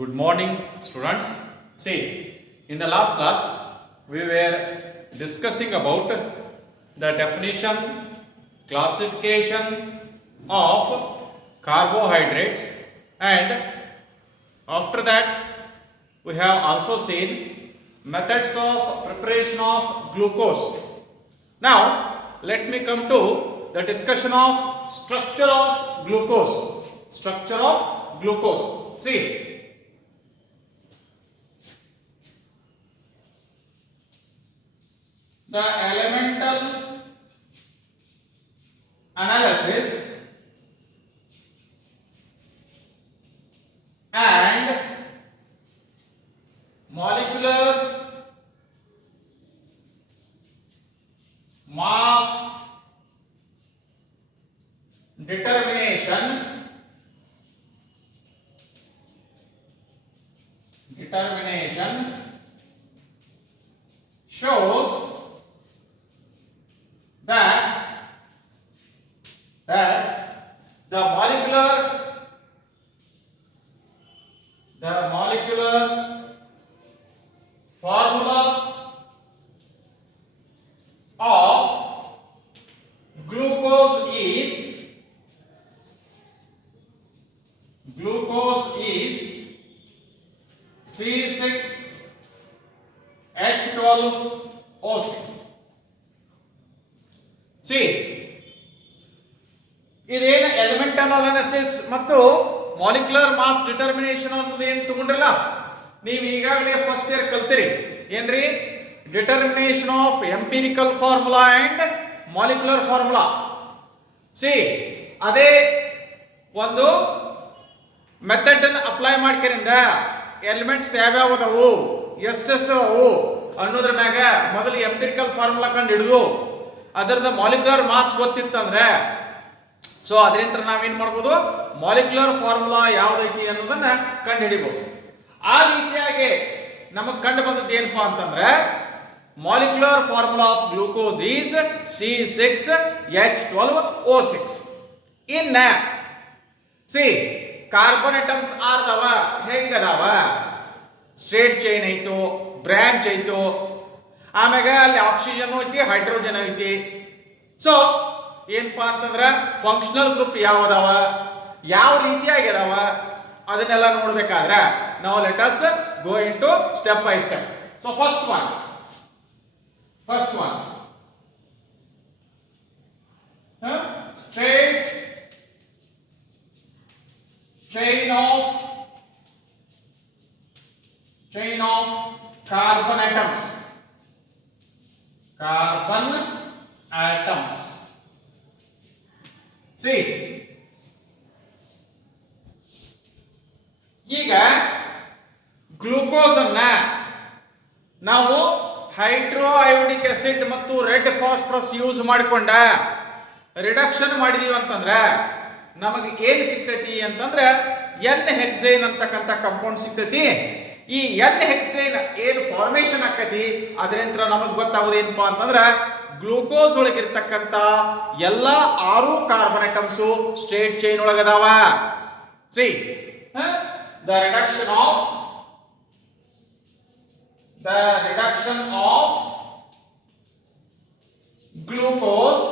Good morning, students. See, in the last class, we were discussing about the definition, classification of carbohydrates, and after that, we have also seen methods of preparation of glucose. Now, let me come to the discussion of structure of glucose. Structure of glucose. See. The elemental analysis and molecular mass determination shows that the molecular formula of glucose is C6H12O6. See, ಇದೇನು elemental analysis ಮತ್ತು molecular mass determination ಅನ್ನೋದು ಏನು ತಗೊಂಡ್ರಲ್ಲ, ನೀವು ಈಗಾಗಲೇ first year ಕಲ್ತಿರಿ. ಏನ್ರಿ? Determination of empirical formula and molecular formula. C, ಅದೇ ಒಂದು ಮೆಥಡ್ ಅನ್ನು ಅಪ್ಲೈ ಮಾಡ್ಕರಿಂದ ಎಲಿಮೆಂಟ್ಸ್ ಯಾವ್ಯಾವ ಅದಾವು, ಎಷ್ಟೆಷ್ಟು ಅದಾವು ಅನ್ನೋದ್ರ ಮ್ಯಾಗ ಮೊದಲು ಎಂಪಿರಿಕಲ್ ಫಾರ್ಮುಲಾ ಕಂಡು ಹಿಡಿದು ಅದರದ ಮಾಲಿಕ್ಯುಲರ್ ಮಾಸ್ ಗೊತ್ತಿತ್ತಂದ್ರೆ ಸೊ ಅದರಿಂದ ನಾವೇನ್ ಮಾಡ್ಬೋದು, ಮಾಲಿಕ್ಯುಲರ್ ಫಾರ್ಮುಲಾ ಯಾವ್ದೈತಿ ಅನ್ನೋದನ್ನ ಕಂಡು ಹಿಡಿಬಹುದು. ಆ ರೀತಿಯಾಗಿ ನಮಗೆ ಕಂಡು ಬಂದದ್ದು ಏನಪ್ಪಾ ಅಂತಂದ್ರೆ molecular formula of glucose is C6H12O6. ಇನ್ನ ಸಿ ಕಾರ್ಬನ್ ಅಟಮ್ಸ್ ಆರ್ದವ ಹೆಂಗದಾವ, ಸ್ಟ್ರೇಟ್ ಚೈನ್ ಐತು, ಬ್ರಾಂಚ್ ಐತು, ಆಮ್ಯಾಗ ಅಲ್ಲಿ ಆಕ್ಸಿಜನ್ ಐತಿ, ಹೈಡ್ರೋಜನ್ ಐತಿ. ಸೊ ಏನಪ್ಪಾ ಅಂತಂದ್ರೆ ಫಂಕ್ಷನಲ್ ಗ್ರೂಪ್ ಯಾವದಾವ, ಯಾವ ರೀತಿಯಾಗಿ ಅದಾವ ಅದನ್ನೆಲ್ಲ ನೋಡ್ಬೇಕಾದ್ರೆ ನಾವು let us go into step by step. So first one straight chain of carbon atoms. See, ಈಗ ಗ್ಲೂಕೋಸ್ ಅನ್ನ ನಾವು ಹೈಡ್ರೋ ಅಯೋಡಿಕ್ ಆಸಿಡ್ ಮತ್ತು ರೆಡ್ ಫಾಸ್ಫರಸ್ ಯೂಸ್ ಮಾಡಿಕೊಂಡ ರಿಡಕ್ಷನ್ ಮಾಡಿದೀವಿ ಅಂತಂದ್ರೆ ನಮಗೆ ಏನು ಸಿಗ್ತೈತಿ ಅಂತಂದ್ರೆ ಎನ್ ಹೆಕ್ಸೇನ್ ಅಂತಕ್ಕಂಥ ಕಂಪೌಂಡ್ ಸಿಗ್ತೈತಿ. ಈ ಎನ್ ಹೆಕ್ಸೇನ್ ಏನು ಫಾರ್ಮೇಶನ್ ಆಕತಿ ಅದರಿಂದ ನಮಗೆ ಗೊತ್ತಾಗೋದೇನಪ್ಪಾ ಅಂತಂದ್ರೆ ಗ್ಲೂಕೋಸ್ ಒಳಗಿರ್ತಕ್ಕಂಥ ಎಲ್ಲ 6 ಕಾರ್ಬನ್ ಐಟಮ್ಸ್ ಸ್ಟ್ರೇಟ್ ಚೈನ್ ಒಳಗದಾವ. See, the reduction of glucose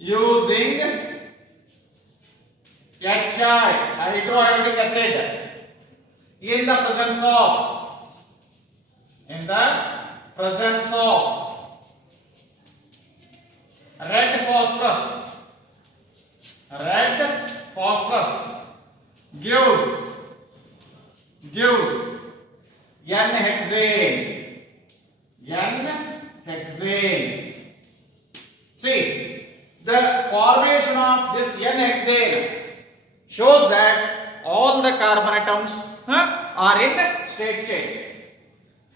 using HI, hydroiodic acid, in the presence of red phosphorus gives N-hexane. See, the formation of this N-hexane shows that all the carbon atoms are in straight chain.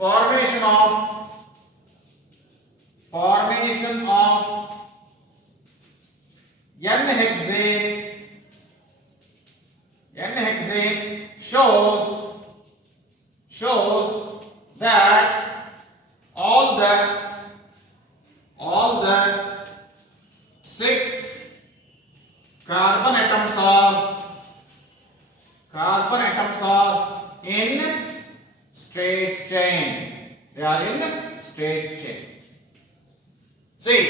Formation of N-hexane shows that all the 6 carbon atoms are in straight chain. They are in straight chain. See,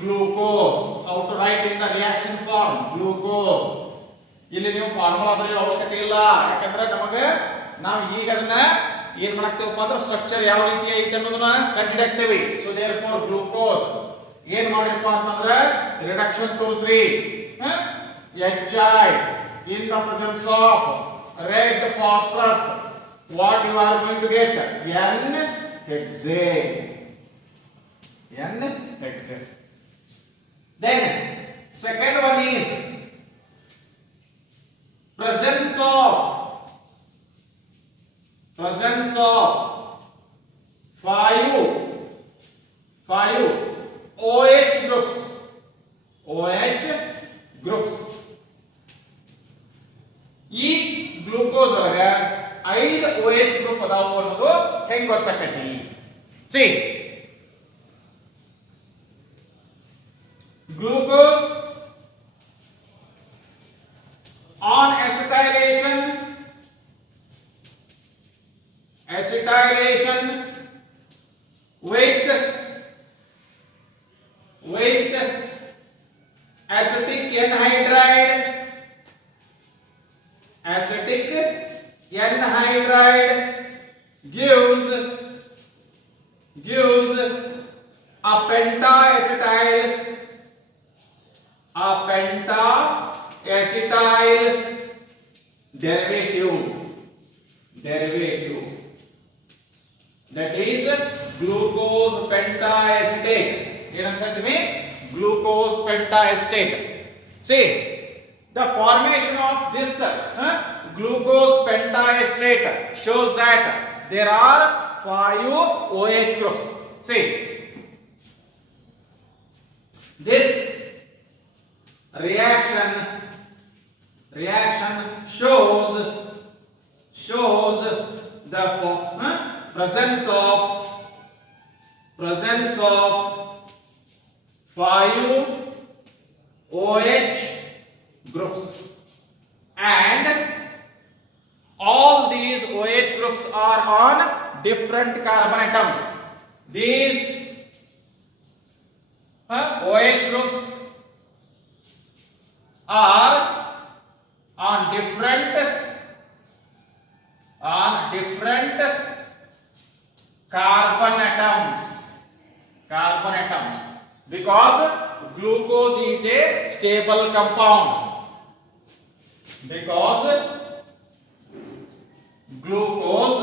glucose. How to write in the reaction form? Glucose. ಇಲ್ಲಿ ನೀವು ಫಾರ್ಮುಲಾ ಬರೆಯೋ ಅವಶ್ಯಕತೆ ಇಲ್ಲ, ಯಾಕಂದ್ರೆ ನಮಗೆ ನಾವು ಈಗ ಅದನ್ನ ಏನ್ ಮಾಡಾಕ್ತೇವಪ್ಪ ಅಂದ್ರೆ ಸ್ಟ್ರಕ್ಚರ್ ಯಾವ ರೀತಿ ಐತೆ ಅನ್ನೋದನ್ನ ಕಂಡುಹಿಡಿಯಾಕ್ತೇವೆ. ಸೊ ದೇರ್ ಫಾರ್ ಗ್ಲೂಕೋಸ್ ಏನ್ ಮಾಡಿರಪ್ಪ ಅಂತಂದ್ರೆ ರಿಡಕ್ಷನ್ ತೋರಿಸ್ರಿ. HI in the presence of red phosphorus, what you are going to get? N-hexane. N-hexane. Then second one is presence of 5 OH groups. ಈ ಗ್ಲೂಕೋಸ್ ಒಳಗ 5 OH ಗ್ರೂಪ್ ಅದಾವು ಅನ್ನೋದು ಹೆಂಗ್ ಗೊತ್ತಾಕತಿ? See, glucose on acetylation with acetic anhydride gives a penta-acetyl derivative, that is glucose pentacetate. ಏನಂತೀವಿ? Glucose pentacetate. See, the formation of this glucose pentacetate shows that there are 5 OH groups. See, this reaction shows the presence of 5 OH groups, and all these OH groups are on different carbon atoms. These OH groups are on different carbon atoms, because glucose is a stable compound. Because glucose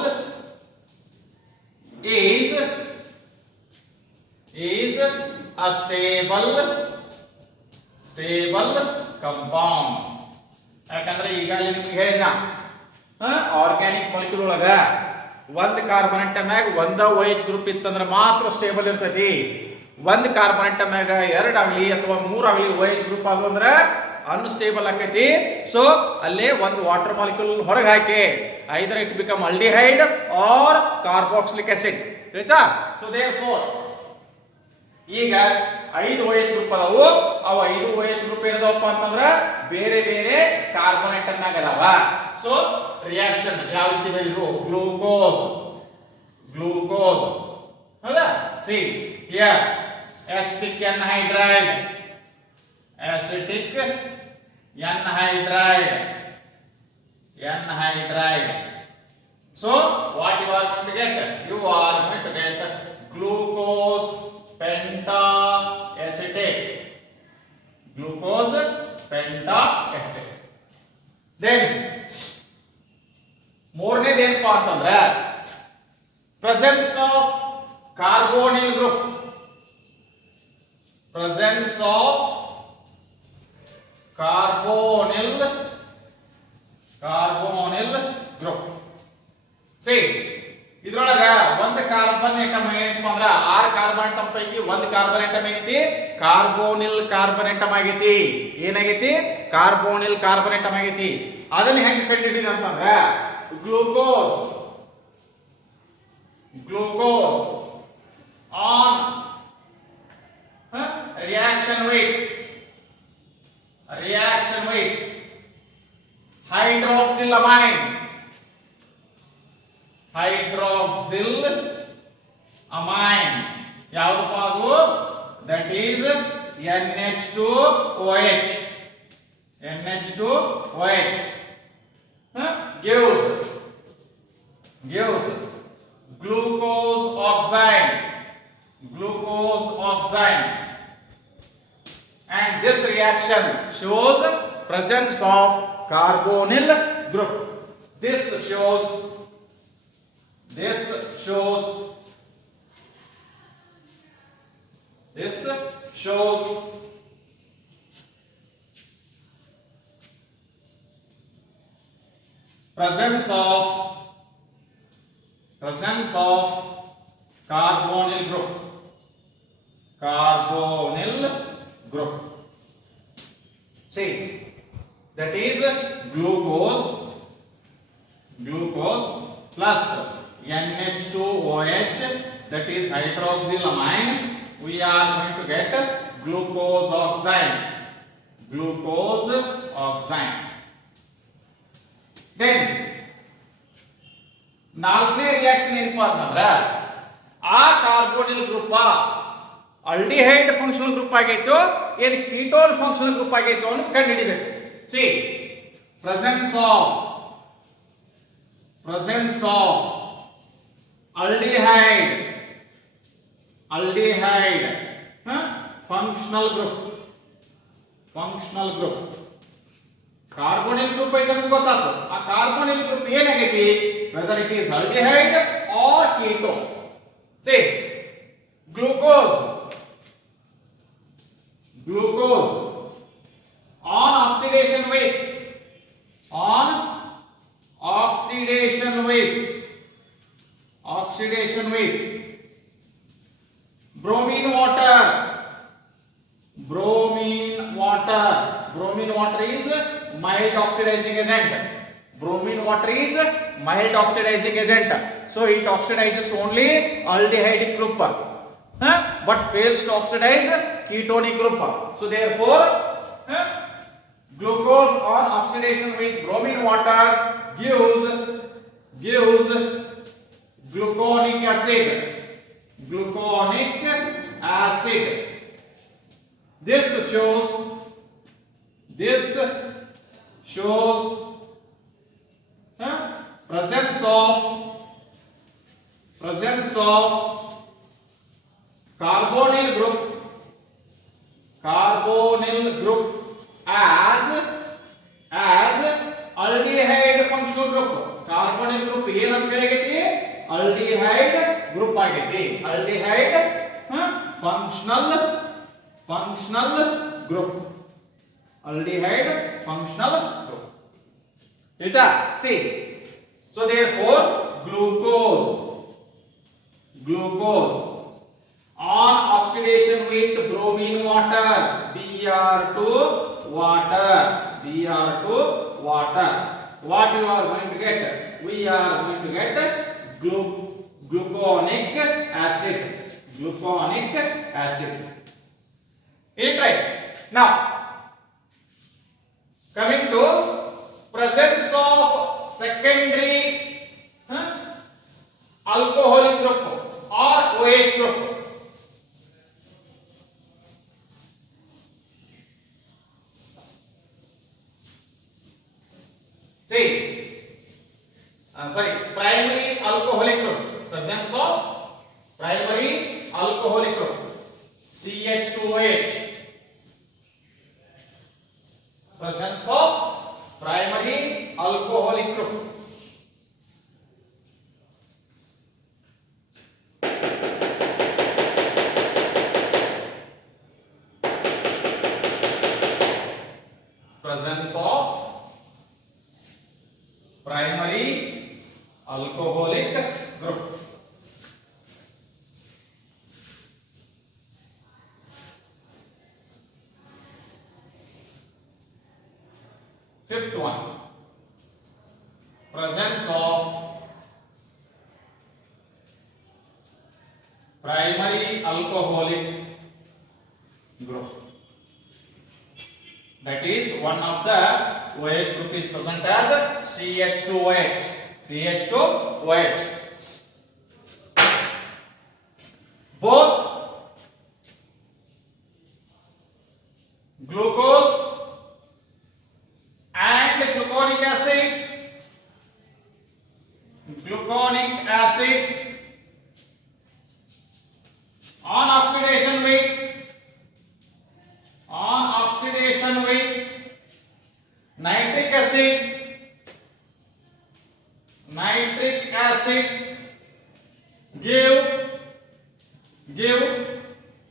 is a stable compound. ಯಾಕಂದ್ರೆ ಈಗಾಗಲೇ ನಿಮಗೆ ಹೇಳಿದ organic molecule ಒಳಗ ಒಂದು ಕಾರ್ಬನ್ ಅಟಮ್ಯಾಗ ಒಂದ OH group ಇತ್ತಂದ್ರೆ ಮಾತ್ರ ಸ್ಟೇಬಲ್ ಇರ್ತೈತಿ. ಒಂದು ಕಾರ್ಬನ್ ಅಟಮ್ಯಾಗ 2 ಆಗಲಿ ಅಥವಾ 3 ಆಗಲಿ OH ಗ್ರೂಪ್ ಆದ್ವು ಅಂದ್ರೆ ಅನ್ಸ್ಟೇಬಲ್ ಆಕೈತಿ. ಸೊ ಅಲ್ಲೇ ಒಂದು ವಾಟರ್ ಮಾಲಿಕ್ಯೂಲ್ ಹೊರಗೆ ಹಾಕಿ either it become aldehyde or carboxylic acid. ತಿಳಿತಾ? ಸೊ ದೇರ್ಫೋರ್ ಈಗ 5 OH ಗ್ರೂಪ್ ಅದಾವು. ಅವು 5 OH ಗ್ರೂಪ್ ಏನದವಪ್ಪ ಅಂತಂದ್ರೆ ಬೇರೆ ಬೇರೆ ಕಾರ್ಬನ್ ಅಟಮ್ನಾಗ ಅದಾವ. ಸೊ ರಿಯಾಕ್ಷನ್ ಯಾವ ರೀತಿ ಬರೀದು? ಗ್ಲೂಕೋಸ್ ಹೌದಾ? See here acetic anhydride. So what you are going to get? You are going to get glucose pentacetate. Then ಮೂರನೇದು ಏನಪ್ಪಾ ಅಂತಂದ್ರೆ presence of carbonyl group. carbonyl group. See, ಇದ್ರೊಳಗ ಒಂದು ಕಾರ್ಬನ್ ಆಟಮ್ ಏನಪ್ಪಾ ಅಂದ್ರ 6 ಕಾರ್ಬನ್ ಆಟಮ್ ಪೈಕಿ ಒಂದು ಕಾರ್ಬನ್ ಆಟಮ್ ಏನೈತಿ? ಕಾರ್ಬೋನಿಲ್ ಕಾರ್ಬನ್ ಆಟಮ್ ಆಗೈತಿ. ಏನಾಗೈತಿ? ಕಾರ್ಬೋನಿಲ್ ಕಾರ್ಬನ್ ಆಟಮ್ ಆಗೈತಿ. ಅದನ್ನ ಹೆಂಗೆ ಕಂಡುಹಿಡಿದ ಅಂತಂದ್ರ glucose on reaction with with hydroxylamine. Hydroxylamine. ಯಾವ್ದಪ್ಪ ಅದು? That is NH2OH. NH2OH gives glucose oxide. And this reaction shows presence of carbonyl group. This shows presence of carbonyl group. See, that is glucose plus NH2OH, that is hydroxylamine. We are going to get glucose oxide. Then ನಾಲ್ಕನೇ reaction ಏನಪ್ಪಾ ಅಂತಂದ್ರ ಆ carbonyl group aldehyde functional group ಆಗೈತೋ ಏನು ketone functional group ಆಗೈತೋ ಅಂತ ಕಂಡು ಹಿಡಿಬೇಕು. See presence of aldehyde functional group. Carbonyl group ಐತೆ ಅಂತ ಗೊತ್ತಾಯ್ತು. ಆ ಕಾರ್ಬೋನಿಲ್ ಗ್ರೂಪ್ ಏನಾಗೈತಿ? Whether it is aldehyde or ketone. See, glucose on oxidation with bromine water. Bromine water is mild oxidizing agent. So it oxidizes only aldehydic group, but fails to oxidize ketonic group. So therefore, glucose on oxidation with bromine water gives gluconic acid. This shows presence of carbonyl group as aldehyde functional group. Carbonyl group ಏನಂತ ಹೇಳೈತಿ? aldehyde group ಆಗೈತಿ. aldehyde functional group. aldehyde functional group. Is see, so therefore glucose on oxidation with bromine water, Br2 water, what you are going to get? We are going to get gluconic acid. Is it right? Now coming to presence of secondary alcoholic group or OH group. See, primary alcoholic group. Presence of primary alcoholic group, CH2OH. Presence of primary alcoholic group. Presence of primary alcoholic group. Fifth one, presence of primary alcoholic group. That is one of the OH group is present as CH2OH. CH2OH. Both glucose and gluconic acid on oxidation with nitric acid give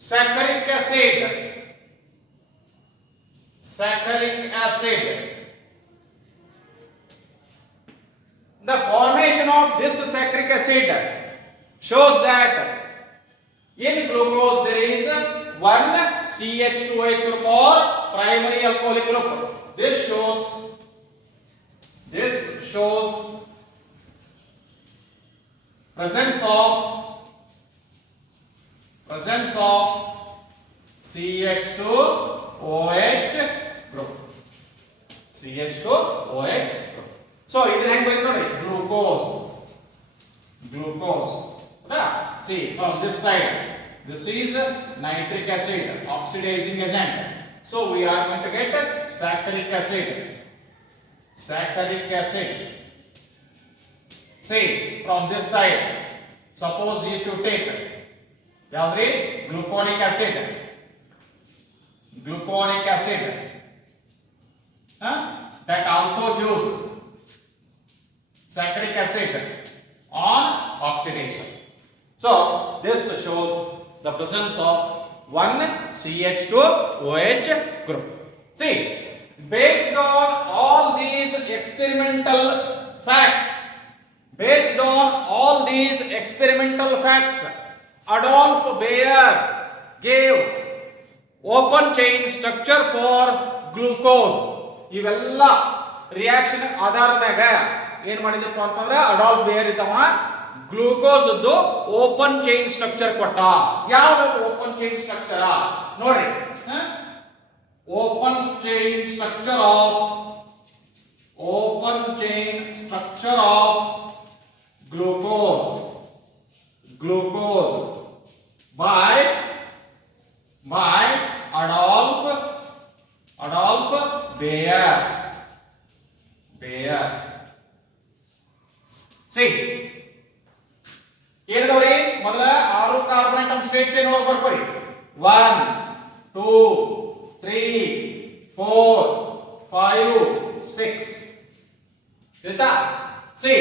saccharic acid. The formation of this saccharic acid shows that in glucose there is one CH2OH group or primary alcoholic group. This shows presence of CH2OH group. CH2OH group. So ಇದನ್ನ ಹೆಂಗೆ ಬರೀತಾರೆ ನೋಡಿ, glucose. See from this side, this is nitric acid, oxidizing agent. So we are going to get saccharic acid. See from this side, suppose if you take ಯಾವ್ದ್ರಿ gluconic acid, that also gives saccharic acid on oxidation. So this shows the presence of one CH2OH group. See, based on all these experimental facts, Adolf Bayer gave open chain structure for glucose. ಇವೆಲ್ಲ reaction ಆಧಾರದಾಗ ಏನು ಮಾಡಿದಪ್ಪ ಅಂತಂದ್ರೆ Adolf Bayer ಇದ್ದವ glucose open chain structure ಕೊಟ್ಟ. ಯಾವುದು open chain structure ನೋಡ್ರಿ, open chain structure of glucose by Adolf Bayer. See, ಏನಿದಾವ್ರಿ ಮೊದಲ 6 ಕಾರ್ಬನ್ ಆಟಮ್ ಸ್ಟೇಟ್ ಚೈನ್ ಒಳಗೆ ಬರ್ಕೋರಿ. 1 2 3 4 5 6 ಆಯ್ತಾ. See,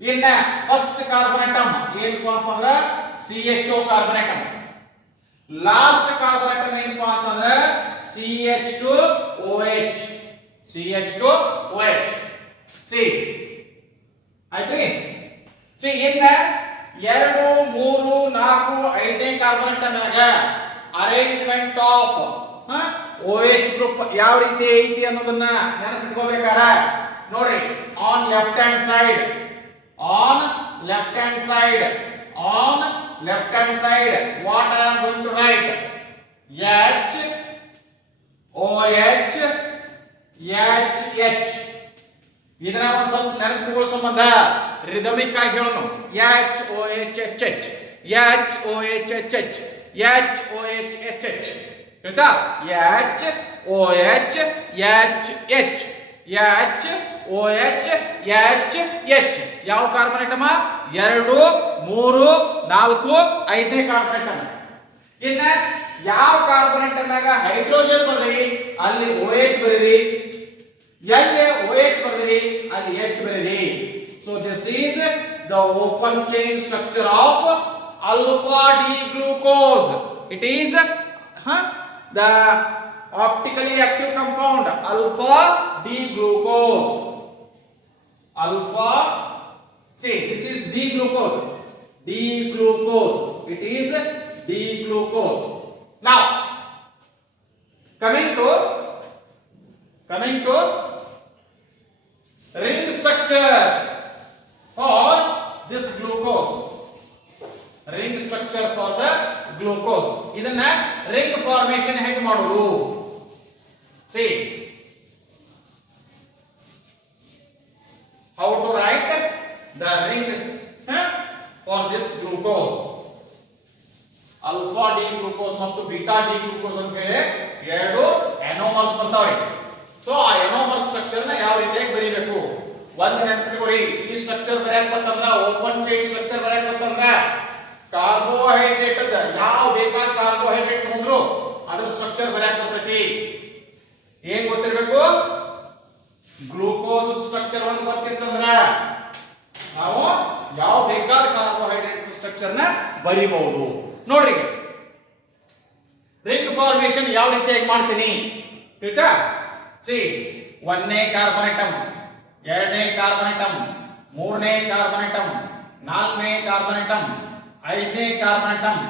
ಇನ್ನ ಫಸ್ಟ್ ಕಾರ್ಬನ್ ಆಟಮ್ ಏನಪ್ಪಾ ಅಂತಂದ್ರೆ CHO carbon atom. Last carbon atom ಏನಪ್ಪಾ ಅಂತಂದ್ರೆ CH2OH. See, ಆಯ್ತ್ರಿ. See, ಇನ್ನ 2 3 4 5ನೇ ಕಾರ್ಬನ್ ಆಟಮ್ ಆಗ ಅರೇಂಜ್ಮೆಂಟ್ ಆಫ್ OH ಗ್ರೂಪ್ ಯಾವ ರೀತಿ ಐತಿ ಅನ್ನೋದನ್ನ ನೆನಪಿಟ್ಕೋಬೇಕಾರ ನೋಡ್ರಿ. On left hand side what I am going to write, HOH ಇದನ್ನ ಒಂದು ಸ್ವಲ್ಪ ನೆನಪಿಟ್ಕೊಳ್ಳೋ ಸಂಬಂಧ ರಿದಮಿಕ್ ಆಗಿ ಹೇಳೋಣ. HOHHH ಹೇಳ್ತಾ HOHHH ಯಾವ ಕಾರ್ಬನ್ ಆಟಮ 2 3 4 5ನೇ ಕಾರ್ಬನ್ ಆಟಮ್. ಇನ್ನ ಯಾವ ಕಾರ್ಬನ್ ಆಟಮ್ನಾಗ ಹೈಡ್ರೋಜನ್ ಬರಲಿ ಅಲ್ಲಿ OH ಬರೀರಿ, ಎಲ್ಲಿ OH ಬರಲಿ ಅಲ್ಲಿ H ಬರೀರಿ. So this is the open chain structure of alpha D glucose. It is the optically active compound alpha D glucose. See, this is D glucose. It is D glucose. Now coming to ring structure for this glucose. ಇದನ್ನ ring formation ಹೇಗೆ ಮಾಡೋದು See how to write the ring for this glucose. alpha D glucose ಮತ್ತು beta D glucose ಅಂತ ಹೇಳಿ ಎರಡು anomers ಬರ್ತಾವೆ. ಸೊ ಆ anomer structure ನ ಯಾವ ರೀತಿಯಾಗಿ ಬರೀಬೇಕು ಒಂದು ನೆನಪಿಟ್ಕೊಳ್ಳಿ. ಈ ಸ್ಟ್ರಕ್ಚರ್ ಬರೆಯಕ್ಕೆ ಬಂತಂದ್ರ ಓಪನ್ ಚೈನ್ ಸ್ಟ್ರಕ್ಚರ್ ಬರೆಯಕ್ಕೆ ಬಂತಂದ್ರ ಕಾರ್ಬೋಹೈಡ್ರೇಟ್ ಅದ ಯಾವ ಬೇಕಾದ ಕಾರ್ಬೋಹೈಡ್ರೇಟ್ ತಗೊಂಡ್ರು ಅದರ ಸ್ಟ್ರಕ್ಚರ್ ಬರೆಯಕ್ಕೆ ಬರ್ತೈತಿ. ಏನ್ ಗೊತ್ತಿರಬೇಕು? ಗ್ಲೂಕೋಸ್ ಸ್ಟ್ರಕ್ಚರ್ ಒಂದು ಗೊತ್ತಿತ್ತಂದ್ರ ನಾವು ಯಾವ ಬೇಕಾದ ಕಾರ್ಬೋಹೈಡ್ರೇಟ್ ಸ್ಟ್ರಕ್ಚರ್ ನ ಬರಿಬಹುದು. ನೋಡ್ರಿ ರಿಂಗ್ ಫಾರ್ಮೇಶನ್ ಯಾವ ರೀತಿಯಾಗಿ ಮಾಡ್ತೀನಿ ತಿಳಿತಾ? ಸಿ ಒಂದನೇ ಕಾರ್ಬನೇಟಮ್, ಎರಡನೇ ಕಾರ್ಬನೇಟಮ್, ಮೂರನೇ ಕಾರ್ಬನೇಟಮ್, ನಾಲ್ಕನೇ ಕಾರ್ಬನೇಟಮ್, ಐದನೇ ಕಾರ್ಬನೇಟಮ್,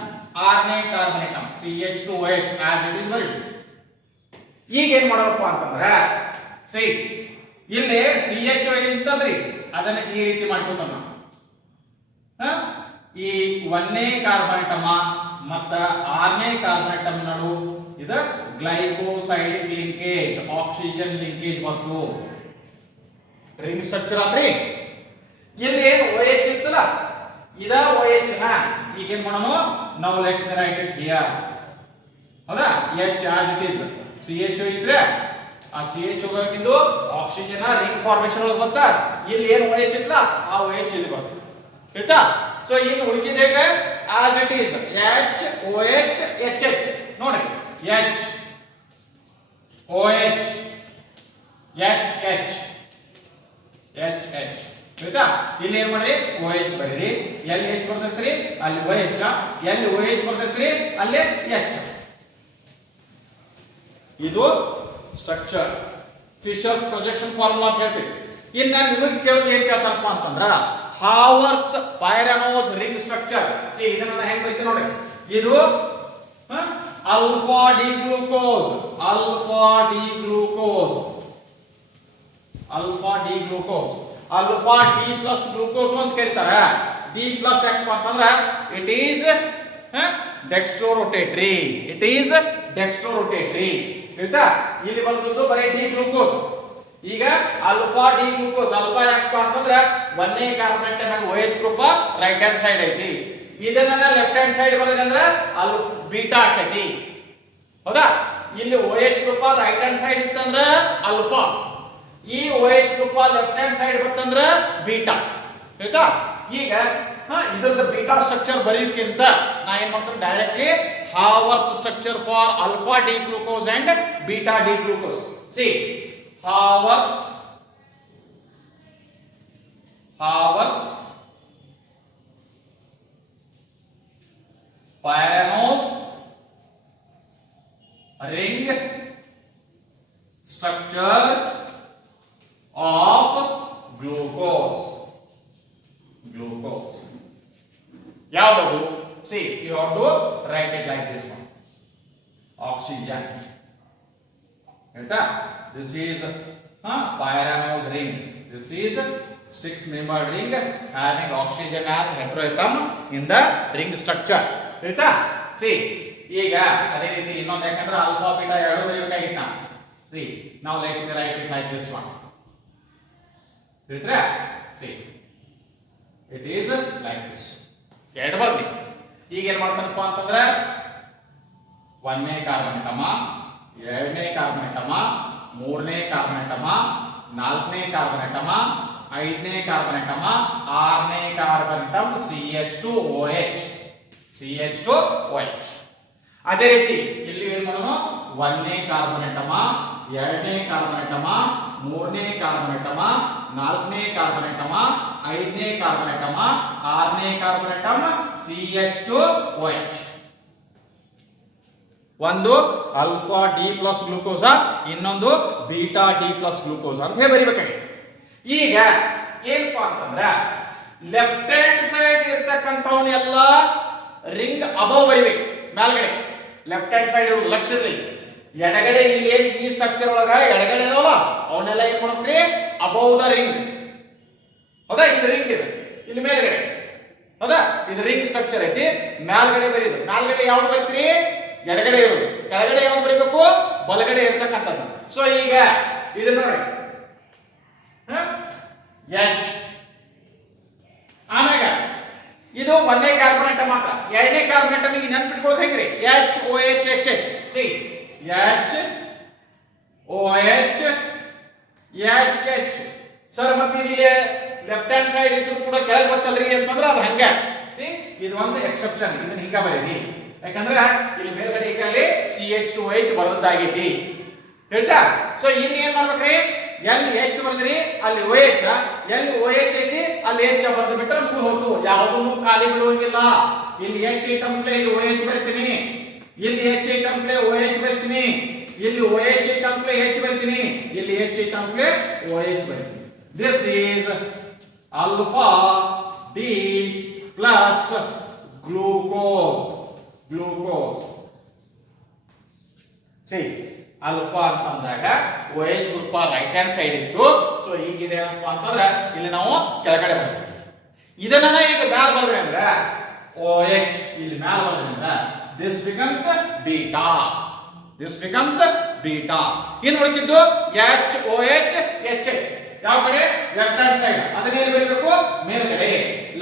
ಆರನೇ ಕಾರ್ಬನೇಟಮ್ CH2OH as it is buried. ಈಗ ಏನ್ ಮಾಡಬೇಕು ಅಂತಂದ್ರೆ ಸಿ ಇಲ್ಲಿ CH2OH ಇತ್ತಂದ್ರಿ ಅದನ್ನ ಈ ರೀತಿ ಮಾಡ್ಕೊಂತ ಈ ಒಂದನೇ ಕಾರ್ಬನೇಟಮ್ ಮತ್ತ ಆರನೇ ಕಾರ್ಬನೇಟಮ್ ನಡು ಇದ ಗ್ಲೈಕೋಸೈಡಿಕ್ ಲಿಂಕೇಜ್ ಆಕ್ಸಿಜನ್ ಲಿಂಕೇಜ್ ಬಂತು ರಿಂಗ್ ಸ್ಟ್ರಕ್ಚರ್ ಆತ್ರಿ. ಇಲ್ಲಿ ಏನು OH ಇತ್ತಲ್ಲ ಇದ OH ನ ಈಗ ಏನ್ ಮಾಡೋಣ ನಾವು let me right it here. ಹೌದಾ? H as it is CHO ಇದ್ರೆ ಆ CHO ಗಿಂದು ಆಕ್ಸಿಜನ್ ರಿಂಗ್ ಫಾರ್ಮೇಶನ್ ಒಳಗೆ ಬಂತ. ಇಲ್ಲಿ ಏನು OH ಇತ್ತಲ್ಲ ಆ OH ಇಲ್ಲಿ ಬಂತು ಆಯ್ತಾ? ಸೊ ಇನ್ನು ಉಳಿದಿದೆ as it is H OH HH ನೋಡಿ H OH HH HH ಆಯ್ತಾ? ಇಲ್ಲಿ ಏನ್ ಮಾಡ್ರಿ OH ಬರೀರಿ. ಎಲ್ಲಿ H ಬರ್ತಿರ್ತೀರಿ ಅಲ್ಲಿ OH, ಎಲ್ಲಿ OH ಬರ್ತಿರ್ತೀರಿ ಅಲ್ಲಿ H. ಇದು ಸ್ಟ್ರಕ್ಚರ್ ಫಿಶರ್ಸ್ ಪ್ರೊಜೆಕ್ಷನ್ ಫಾರ್ಮುಲಾ ಅಂತ ಹೇಳ್ತೀವಿ. ಇನ್ನ ನಿಮಗೆ ಕೇಳೋದು ಏನ್ ಕೇಳ್ತಾರಪ್ಪ ಅಂತಂದ್ರ ಹಾವರ್ತ್ ಪೈರಾನೋಸ್ ರಿಂಗ್ ಸ್ಟ್ರಕ್ಚರ್. ಇದನ್ನ ಹೆಂಗ್ ಬರೀತೀವಿ ನೋಡಿ. ಇದು alpha D glucose, alpha D glucose, alpha D glucose, alpha D plus glucose ಅಂತ ಕರೀತಾರ. ಡಿ ಪ್ಲಸ್ ಯಾಕಪ್ಪ ಅಂತಂದ್ರ it is dextro rotatory, it is dextro rotatory ಆಯ್ತಾ? ಇಲ್ಲಿ ಬಂದದ್ದು ಬರೀ ಡಿ ಗ್ಲೂಕೋಸ್. ಈಗ ಆಲ್ಫಾ ಡಿ ಗ್ಲೂಕೋಸ್ ಆಲ್ಫಾ ಯಾಕಪ್ಪ ಅಂತಂದ್ರ ಒಂದನೇ ಕಾರ್ಬನೇಟ್ ಮ್ಯಾಗ OH group right hand side ಐತಿ. ಇದನ್ನ ಲೆಫ್ಟ್ ಹ್ಯಾಂಡ್ ಸೈಡ್ ಬಂದ್ರೆ ಅಂದ್ರೆ ಬೀಟಾ ಆಕೈತಿ. ಹೌದಾ? ಇಲ್ಲಿ OH group right hand side ಇತ್ತಂದ್ರ ಆಲ್ಫಾ, ಈ OH group left hand side ಬತ್ತಂದ್ರ ಬೀಟಾ ಆಯ್ತಾ? ಈಗ ಇದರದ ಬೀಟಾ ಸ್ಟ್ರಕ್ಚರ್ ಬರೆಯೋಕ್ಕಿಂತ ನಾ ಏನ್ ಮಾಡ್ತೀನಿ directly Haworth structure for alpha D glucose and beta D glucose. See Haworth's Pyranos ring structure of glucose. ಯಾವುದು? See, you have to write it like this one. Oxygen. This is Pyranos ring. This is 6-membered ring having oxygen as heteroatom in the ring structure. ಆಯ್ತಾ? See, ಈಗ ಅದೇ ರೀತಿ ಇನ್ನೊಂದು ಯಾಕಂದ್ರೆ alpha beta ಎರಡು ಬರೀಬೇಕಾಗಿತ್ತು ನಾವು. See, now let me write it like this one. ಆಯ್ತಾ? See, it is like this. ಎರಡು ಬರ್ದಿ. ಈಗ ಏನು ಮಾಡ್ತಾರಪ್ಪ ಅಂತಂದ್ರೆ ಒಂದನೇ ಕಾರ್ಬನೇಟಮ, ಎರಡನೇ ಕಾರ್ಬನೇಟಮ, ಮೂರನೇ ಕಾರ್ಬನೇಟಮ, ನಾಲ್ಕನೇ ಕಾರ್ಬನೇಟಮ, ಐದನೇ ಕಾರ್ಬನೇಟಮ, ಆರನೇ ಕಾರ್ಬನೇಟಮ್ CH2OH. ಅದೇ ರೀತಿ ಇಲ್ಲಿ ಏನ್ ಮಾಡೋಣ ಒಂದನೇ ಕಾರ್ಬನೇಟಮ, ಎರಡನೇ ಕಾರ್ಬನೇಟಮ, ಮೂರನೇ ಕಾರ್ಬನೇಟಮ, ನಾಲ್ಕನೇ ಕಾರ್ಬನೇಟಮ, ಐದನೇ ಕಾರ್ಬನೇಟಮ, ಆರನೇ ಕಾರ್ಬನೇಟಮ್ CH2OH. ಒಂದು ಆಲ್ಫಾ ಡಿ ಪ್ಲಸ್ ಗ್ಲೂಕೋಸ, ಇನ್ನೊಂದು ಬೀಟಾ ಡಿ ಪ್ಲಸ್ ಗ್ಲೂಕೋಸ ಅಂತ ಹೇಳಿ ಬರಿಬೇಕಾಗಿದೆ. ಈಗ ಏನಪ್ಪಾ ಅಂತಂದ್ರ ಲೆಫ್ಟ್ ಹ್ಯಾಂಡ್ ಸೈಡ್ ಇರ್ತಕ್ಕಂಥವನ್ನೆಲ್ಲ ರಿಂಗ್ ಅಬೌವ್ ಬರಿಬೇಕು, ಮೇಲ್ಗಡೆ ಲೆಫ್ಟ್ ಹ್ಯಾಂಡ್ ಸೈಡ್ ಇರೋದು ಲಕ್ಷದಲ್ಲಿ. ಎಡಗಡೆ ಇಲ್ಲಿ ಏನ್ ಈ ಸ್ಟ್ರಕ್ಚರ್ ಒಳಗ ಎಡಗಡೆ ಇದಾವಲ್ಲ ಅವನ್ನೆಲ್ಲ ಏನ್ ಮಾಡ್ಬೇಕ್ರಿ ಅಬೌವ್ ದ ರಿಂಗ್. ಹೌದಾ? ಇದು ರಿಂಗ್ ಇದೆ, ಇಲ್ಲಿ ಮೇಲ್ಗಡೆ. ಹೌದಾ? ಇದು ರಿಂಗ್ ಸ್ಟ್ರಕ್ಚರ್ ಐತಿ, ಮೇಲ್ಗಡೆ ಬರೀದು. ಮೇಲ್ಗಡೆ ಯಾವ್ದು ಬರ್ತೀರಿ? ಎಡಗಡೆ ಇರೋದು. ಕೆಳಗಡೆ ಯಾವ್ದು ಬರೀಬೇಕು? ಬಲಗಡೆ ಇರ್ತಕ್ಕಂಥದ್ದು. ಸೊ ಈಗ ಇದು ನೋಡಿ ಎಚ್, ಆಮ್ಯಾಗ ಇದು ಒಂದೇ ಕಾರ್ಬನ್ ಅಟಮ್ ಮಾತ್ರ. ಎರಡನೇ ಕಾರ್ಬನ್ ಅಟಮ್ ಈಗ ನೆನ್ಪಿಟ್ಕೊಳ್ಳೋದು ಹೆಂಗ್ರಿ? H O H H H. C H O H H H. Sir ಮತ್ತೆ ಇದು ಲೆಫ್ಟ್ ಹ್ಯಾಂಡ್ ಸೈಡ್ ಇದ್ರು ಕೂಡ ಕೆಳಗೆ ಬರ್ತಲ್ರಿ ಅಂತಂದ್ರೆ ಅದು ಹಂಗ. ಸಿ ಇದು ಒಂದು ಎಕ್ಸೆಪ್ಷನ್, ಇದನ್ನ ಹಿಂಗ ಬರೀರಿ. ಯಾಕಂದ್ರೆ ಇಲ್ಲಿ ಮೇಲ್ಗಡೆ ಈಗಲೇ CH2OH ಬರೆದದ್ದಾಗೈತಿ ಹೇಳ್ತಾ. ಸೊ ಇಲ್ಲಿ ಏನ್ ಮಾಡ್ಬೇಕ್ರಿ? ಎಲ್ಲಿ ಎಚ್ ಬರ್ದ್ರಿ ಅಲ್ಲಿ OH, ಎಲ್ಲಿ OH ಐತಿ ಅಲ್ಲಿ H ಬರ್ದು ಬಿಟ್ರೆ ಮುಗಿದು ಹೋಗ್ತು. ಯಾವುದನ್ನು ಖಾಲಿ ಬಿಡುವಂಗಿಲ್ಲ. ಇಲ್ಲಿ H ಐತಿ ಅಂದ್ಮೇಲೆ ಇಲ್ಲಿ OH ಬರ್ತೀನಿ, ಇಲ್ಲಿ H ಐತಿ ಅಂದ್ಮೇಲೆ OH ಬರ್ತೀನಿ, ಇಲ್ಲಿ OH ಐತಿ ಅಂದ್ಮೇಲೆ H ಬರ್ತೀನಿ, ಇಲ್ಲಿ H ಐತಿ ಅಂದ್ಮೇಲೆ OH ಬರ್ತೀನಿ. This is alpha D plus glucose. See, alpha ಅಂತಂದಾಗ OH group right hand side ಇತ್ತು. ಸೊ ಈಗ ಇದೇನಪ್ಪ ಅಂತಂದ್ರೆ ಇಲ್ಲಿ ನಾವು ಕೆಳಗಡೆ ಬರ್ತೀವಿ. ಇದನ್ನ ಈಗ ಮ್ಯಾಲ ಬರ್ದ್ರಿ ಅಂದ್ರೆ OH ಇಲ್ಲಿ ಮ್ಯಾಲ ಬರ್ದ್ರಿ ಅಂದ್ರೆ this becomes beta. ಇನ್ನು ಉಳಿದಿದ್ದು HOH HH. ಯಾವ ಕಡೆ? Left hand side. ಅದನ್ನೇನು ಬರೀಬೇಕು? ಮೇಲ್ಗಡೆ.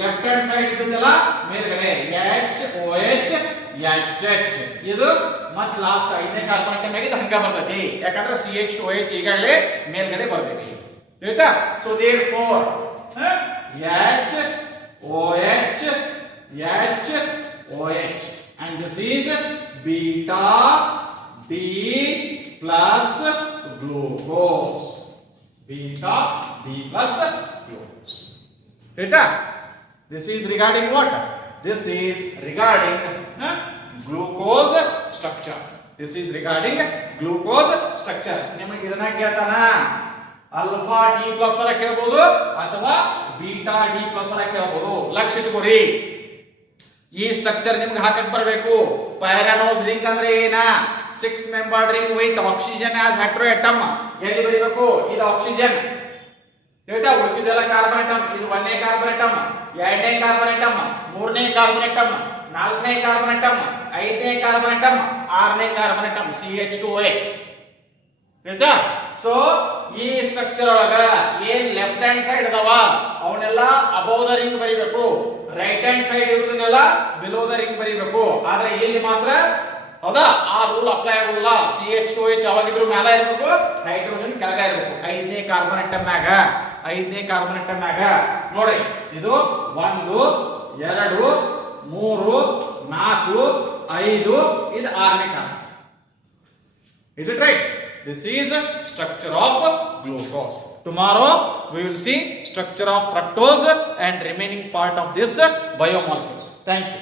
ಲೆಫ್ಟ್ ಹ್ಯಾಂಡ್ ಸೈಡ್ ಇದ್ದಲ್ಲ ಮೇಲ್ಗಡೆ HOH HH. ಇದು ಮತ್ತೆ ಲಾಸ್ಟ್ ಐದನೇ ಕಾರ್ಬನ್ ಅಟಮ್ ಆಗಿದೆ ಹಂಗ ಬರ್ತೈತಿ. ಯಾಕಂದ್ರೆ CH2OH ಈಗಾಗಲೇ ಮೇಲ್ಗಡೆ ಬರ್ತೀವಿ ಹೇಳ್ತಾ. So therefore HOH and this is beta D plus glucose. Beta D plus glucose. Right? This is regarding what? This is regarding glucose structure. ನಿಮಗೆ ಇದನ್ನ ಕೇಳ್ತಾನ ಅಲ್ಫಾ ಡಿ ಪ್ಲಸ್ ಅರ ಕೇಳಬಹುದು ಅಥವಾ ಬೀಟಾ ಡಿ ಪ್ಲಸ್ ಅರ ಕೇಳಬಹುದು. ಲಕ್ಷ ಇಟ್ಕೋರಿ. ಈ ಸ್ಟ್ರಕ್ಚರ್ ನಿಮ್ಗೆ ಹಾಕಕ್ ಬರಬೇಕು. ಪೈರಾನೋಸ್ ರಿಂಗ್ ಅಂದ್ರೆ ಏನ? 6 membered ring with oxygen as heteroatom. ಎಲ್ಲಿ ಬರೀಬೇಕು? ಇದು ಆಕ್ಸಿಜನ್ ಹೇಳ್ತಾ. ಉಳಿದಿದ್ದೆಲ್ಲ ಕಾರ್ಬನ್ ಅಟಮ್. ಇದು ಒಂದನೇ ಕಾರ್ಬನ್ ಅಟಮ್, ಎರಡನೇ ಕಾರ್ಬನ್ ಅಟಮ್, ಮೂರನೇ ಕಾರ್ಬನ್ ಅಟಮ್, ನಾಲ್ಕನೇ ಕಾರ್ಬನ್ ಅಟಮ್, ಐದನೇ ಕಾರ್ಬನ್ ಅಟಮ್, ಆರನೇ ಕಾರ್ಬನ್ ಅಟಮ್ CH2OH ಹೇಳ್ತಾ. ಸೊ ಈ ಸ್ಟ್ರಕ್ಚರ್ ಒಳಗ ಏನ್ ಲೆಫ್ಟ್ ಹ್ಯಾಂಡ್ ಸೈಡ್ ಅದಾವ ಅವನ್ನೆಲ್ಲ ಅಬೌವ್ ದ ರಿಂಗ್ ಬರೀಬೇಕು. ರೈಟ್ ಹ್ಯಾಂಡ್ ಸೈಡ್ ಇರುವುದನ್ನೆಲ್ಲ ಬಿಲೋ ದ ರಿಂಗ್ ಬರೀಬೇಕು. ಆದ್ರೆ ಇಲ್ಲಿ ಮಾತ್ರ ಹೌದಾ ಆ ರೂಲ್ ಅಪ್ಲೈ ಆಗುದಿಲ್ಲ. CH2OH ಯಾವಾಗಿದ್ರು ಮ್ಯಾಲ ಇರಬೇಕು, ಹೈಡ್ರೋಜನ್ ಕೆಳಗ ಇರಬೇಕು. ಐದನೇ ಕಾರ್ಬನ್ ಅಟಮ್ ಮ್ಯಾಗ ನೋಡಿ. ಇದು 1 2 3 4 5 ಇದು ಆರನೇ carbon. Is it right? This is structure of glucose. Tomorrow we will see structure of fructose and remaining part of this biomolecules. Thank you.